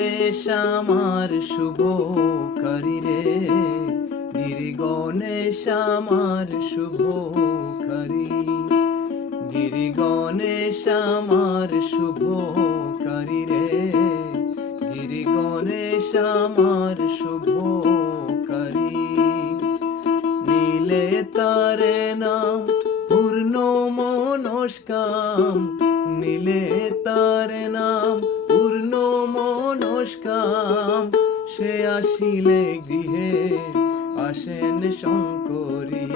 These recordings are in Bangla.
গণেশ আমার শুভকারী রে, গিরি গণেশ আমার শুভকারী, গিরি গণেশ আমার শুভকারী রে, গিরি গণেশ আমার শুভকারী। নীলে তারে নাম পূর্ণ মনস্কাম, নীলে তারে নাম পূর্ণ মনস্কাম, সে আসিলে গৃহে আসেন শঙ্করী,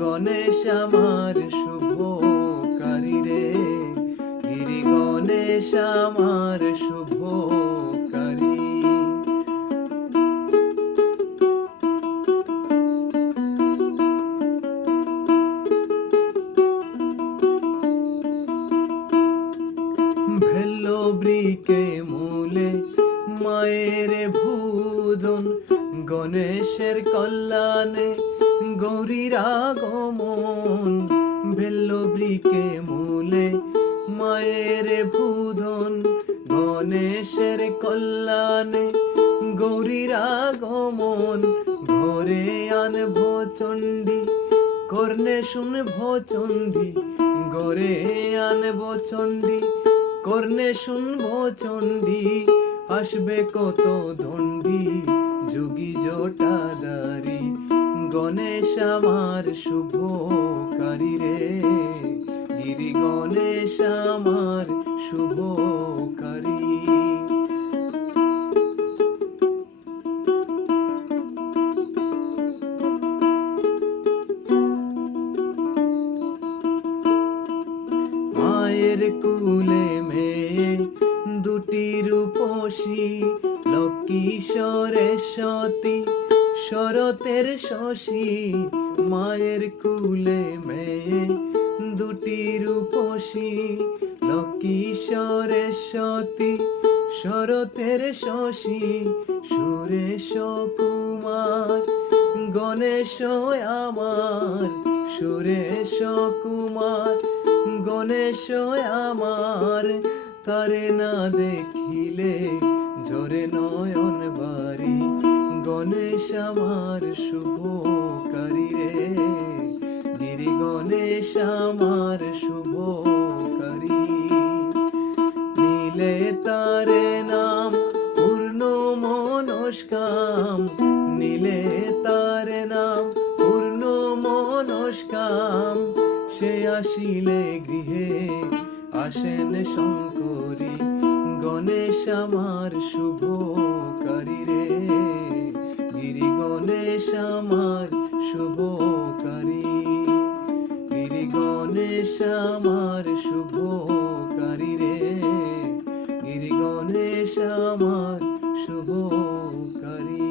গণেশ আমার শুভকারী রে, গিরি গণেশ আমার শুভকারী। ভেল্লবৃকে মূলে মায়ের ভূধন, গণেশের কল্যাণে গৌরীর আগমন। ভেল্লবৃকে মূলে মায়ের ভূধন, গণেশের কল্যাণে গৌরীর আগমন। ঘরে আনব চণ্ডী কর্ণে শুনব চণ্ডী, ঘরে আনব চণ্ডী কর্ণে শুনব চণ্ডী, আসবে কত দণ্ডী যোগী জটাধারী, গণেশ আমার শুভকারী রে, গিরি গণেশ আমার শুভকারী। মায়ের কুলে মেয়ে দুটি রূপসী, লক্ষ্মী সরস্বতী শরতের শশী। মায়ের কুলে মেয়ে দুটি রূপসী, লক্ষ্মী সরস্বতী শরতের শশী। সুরেশ কুমার গণেশ আমার, সুরেশ কুমার গণেশ আমার, তারে না দেখিলে জরে নয়ন বারি, গণেশ আমার শুভকারী রে, গিরি গণেশ আমার শুভকারী। নীলে তারে নাম পূর্ণ মনস্কাম, নীলে তারে নাম পূর্ণ মনস্কাম, সে আসিলে গৃহে আসেন শঙ্করী, গণেশ আমার শুভকারী রে, গিরি গণেশ আমার শুভকারী, গিরি গণেশ আমার শুভকারী রে, গিরি গণেশ আমার শুভকারী।